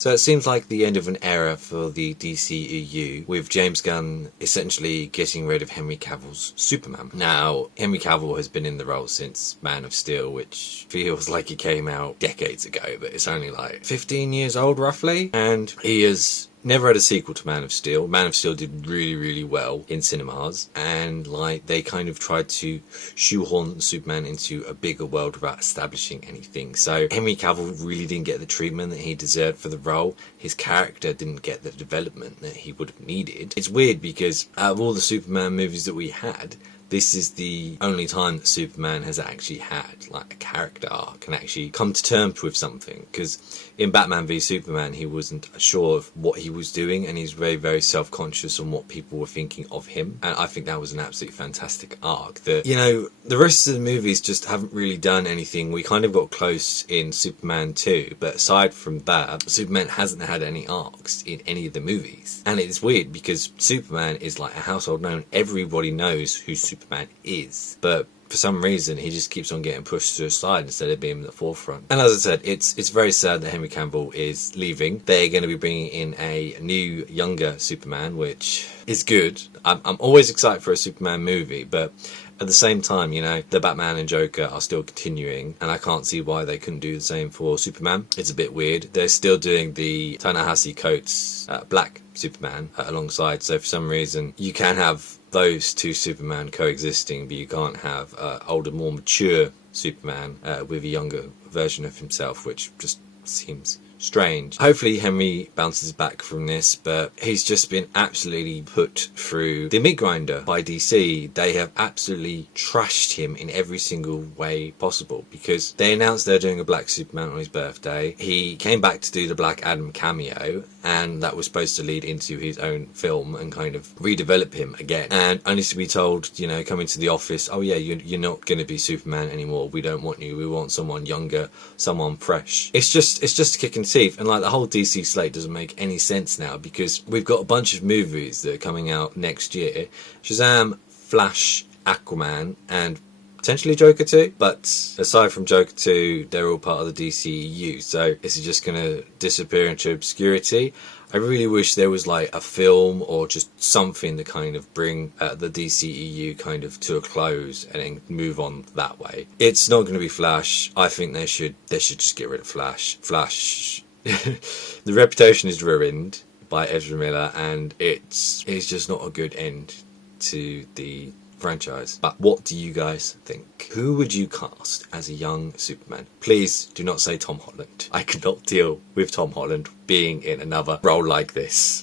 So it seems like the end of an era for the DCEU, with James Gunn essentially getting rid of Henry Cavill's Superman. Now, Henry Cavill has been in the role since Man of Steel, which feels like it came out decades ago, but it's only like 15 years old roughly, and he has never had a sequel to Man of Steel. Man of Steel did really, really well in cinemas, and like they kind of tried to shoehorn Superman into a bigger world without establishing anything. So Henry Cavill really didn't get the treatment that he deserved for the role. His character didn't get the development that he would have needed. It's weird because out of all the Superman movies that we had, this is the only time that Superman has actually had like a character arc and actually come to terms with something. Because in Batman v Superman, he wasn't sure of what he was doing, and he's very, very self-conscious on what people were thinking of him. And I think that was an absolutely fantastic arc. That, you know, the rest of the movies just haven't really done anything. We kind of got close in Superman 2, but aside from that, Superman hasn't had any arcs in any of the movies. And it's weird because Superman is like a household name. Everybody knows who Superman is, but for some reason he just keeps on getting pushed to the side instead of being in the forefront. And as I said, it's very sad that Henry Cavill is leaving. They're going to be bringing in a new, younger Superman, which is good. I'm always excited for a Superman movie, but at the same time, you know, the Batman and Joker are still continuing, and I can't see why they couldn't do the same for Superman. It's a bit weird. They're still doing the Ta-Nehisi Coates Black Superman alongside, so for some reason you can have those two Superman coexisting, but you can't have older, more mature Superman with a younger version of himself, which just seems strange. Hopefully Henry bounces back from this, but he's just been absolutely put through the meat grinder by DC. They have absolutely trashed him in every single way possible, because they announced they're doing a Black Superman on his birthday. He came back to do the Black Adam cameo, and that was supposed to lead into his own film and kind of redevelop him again, and only to be told, you know, coming to the office, oh yeah, you're not going to be Superman anymore, we don't want you, we want someone younger, someone fresh. It's just a kick in the teeth. And like the whole DC slate doesn't make any sense now, because we've got a bunch of movies that are coming out next year: Shazam, Flash, Aquaman, and potentially Joker 2. But aside from Joker 2, they're all part of the DCEU, so is it just going to disappear into obscurity? I really wish there was like a film or just something to kind of bring the DCEU kind of to a close and then move on that way. It's not going to be Flash. I think they should just get rid of Flash. The reputation is ruined by Ezra Miller, and it's just not a good end to the franchise. But what do you guys think? Who would you cast as a young Superman? Please do not say Tom Holland. I cannot deal with Tom Holland being in another role like this.